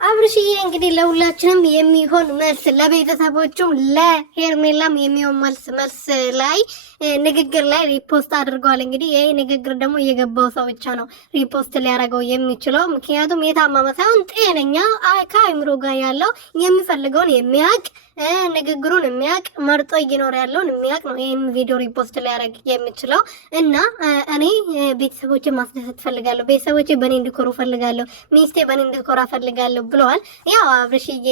አብርሽዬ እንግዲህ ለሁላችንም የሚሆን መልስ ለቤተሰቦቹም ለሄርሜላም የሚሆን መልስ ላይ ንግግር ላይ ሪፖስት አድርገዋል። እንግዲህ ይሄ ንግግር ደግሞ የገባው ሰው ብቻ ነው ሪፖስት ሊያደርገው የሚችለው። ምክንያቱም የታመመ ሳይሆን ጤነኛ ከአእምሮ ጋር ያለው የሚፈልገውን የሚያውቅ ንግግሩን የሚያውቅ መርጦ እየኖረ ያለውን የሚያውቅ ነው ይሄን ቪዲዮ ሪፖስት ሊያደርግ የሚችለው። እና እኔ ቤተሰቦቼ ማስደሰት ፈልጋለሁ፣ ቤተሰቦቼ በእኔ እንዲኮሩ ፈልጋለሁ፣ ሚስቴ በእኔ እንዲኮራ ፈልጋለሁ ብለዋል። ያው አብርሽዬ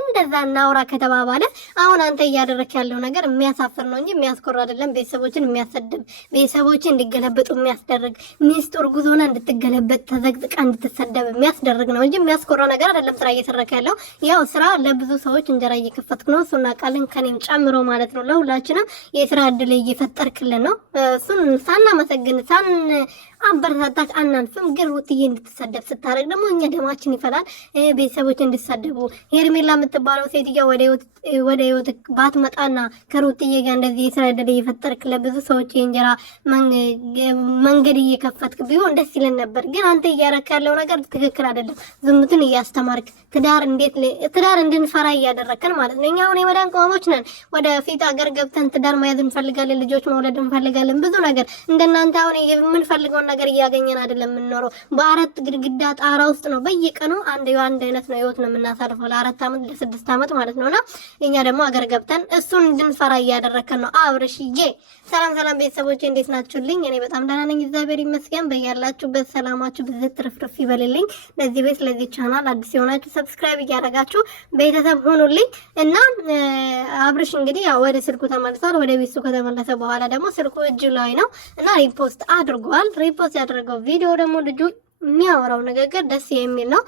እንደዛ እናውራ ከተባባለ አሁን አንተ እያደረክ ያለው ነገር የሚያሳፍር ነው እንጂ የሚያስኮራ አይደለም። ቤተሰቦችን የሚያሰድብ፣ ቤተሰቦችን እንዲገለበጡ የሚያስደርግ፣ ሚስት እርጉዝ ሆና እንድትገለበጥ ተዘግዝቃ እንድትሰደብ የሚያስደርግ ነው እንጂ የሚያስኮራ ነገር አይደለም። ስራ እየሰራክ ያለው ያው ስራ ለብዙ ሰዎች እንጀራ እየከፈትክ ነው። እሱና ቃልን ከኔም ጨምሮ ማለት ነው ለሁላችንም የስራ እድል እየፈጠርክልን ነው። እሱን ሳናመሰግን አበረታታች አናንፍም። ግን ሩትዬ እንድትሰደብ ስታረግ ደግሞ እኛ ደማችን ይፈላል። ቤተሰቦች እንድትሰደቡ ሄርሜላ የምትባለው ሴትያ ወደ ህይወት ባትመጣና ከሩትዬ ጋር እንደዚህ የስራ እድል እየፈጠርክ ለብዙ ሰዎች የእንጀራ መንገድ እየከፈትክ ቢሆን ደስ ይለን ነበር። ግን አንተ እያረክ ያለው ነገር ትክክል አይደለም። ዝምትን እያስተማርክ ትዳር እንድንፈራ እያደረከን ማለት ነው። እኛ አሁን የመዳን ቅመሞች ነን። ወደ ፊት ሀገር ገብተን ትዳር መያዝ እንፈልጋለን፣ ልጆች መውለድ እንፈልጋለን፣ ብዙ ነገር እንደናንተ አሁን የምንፈልገውን ነገር እያገኘን አይደለም የምንኖረው። በአራት ግድግዳ ጣራ ውስጥ ነው በየቀኑ አንድ አይነት ነው ህይወት ነው የምናሳልፈው ለ4 አመት ለ6 አመት ማለት ነውና እኛ ደግሞ ሀገር ገብተን እሱን እንድንፈራ እያደረከን ነው አብርሽዬ። ሰላም ቤተሰቦቼ እንዴት ናችሁልኝ? እኔ በጣም ደህና ነኝ እግዚአብሔር ይመስገን። በያላችሁበት ሰላማችሁ ብዝት ትርፍርፍ ይበልልኝ። ለዚህ ቤት ለዚህ ቻናል አዲስ የሆናችሁ ሰብስክራይብ እያደረጋችሁ ቤተሰብ ሆኑልኝ። እና አብርሽ እንግዲህ ያው ወደ ስልኩ ተመልሷል። ወደ ቤቱ ከተመለሰ በኋላ ደግሞ ስልኩ እጁ ላይ ነው እና ሪፖስት አድርጓል። ሪፖስት ያደረገው ቪዲዮ ደግሞ ልጁ የሚያወራው ንግግር ደስ የሚል ነው።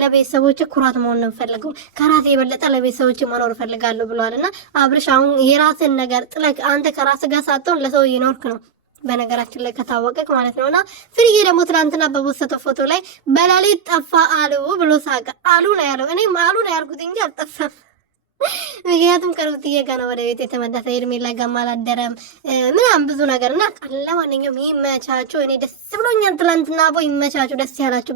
ለቤተሰቦች ኩራት መሆን ነው ፈልገው ከራሴ የበለጠ ለቤተሰቦች መኖር ፈልጋለሁ ብለዋል። እና አብርሽ አሁን የራስን ነገር ጥለቅ አንተ ከራስ ጋር ሳትሆን ለሰው ይኖርክ ነው በነገራችን ላይ ከታወቀክ ማለት ነውና ፍርዬ ደግሞ ትናንትና በቦሰተው ፎቶ ላይ በላሊት ጠፋ አሉ ብሎ ሳቀ። አሉ ነው ያለው። እኔ አሉ ነው ያልኩት እንጂ አልጠፋም። ምክንያቱም ከሩትዬ ጋር ነው ወደ ቤት የተመለሰ። ሄርሜላ ጋር አላደረም ምናምን ብዙ ነገር እና ለማንኛውም ይመቻችሁ። እኔ ደስ ብሎኛል። ትናንትና ይመቻችሁ፣ ደስ ያላችሁ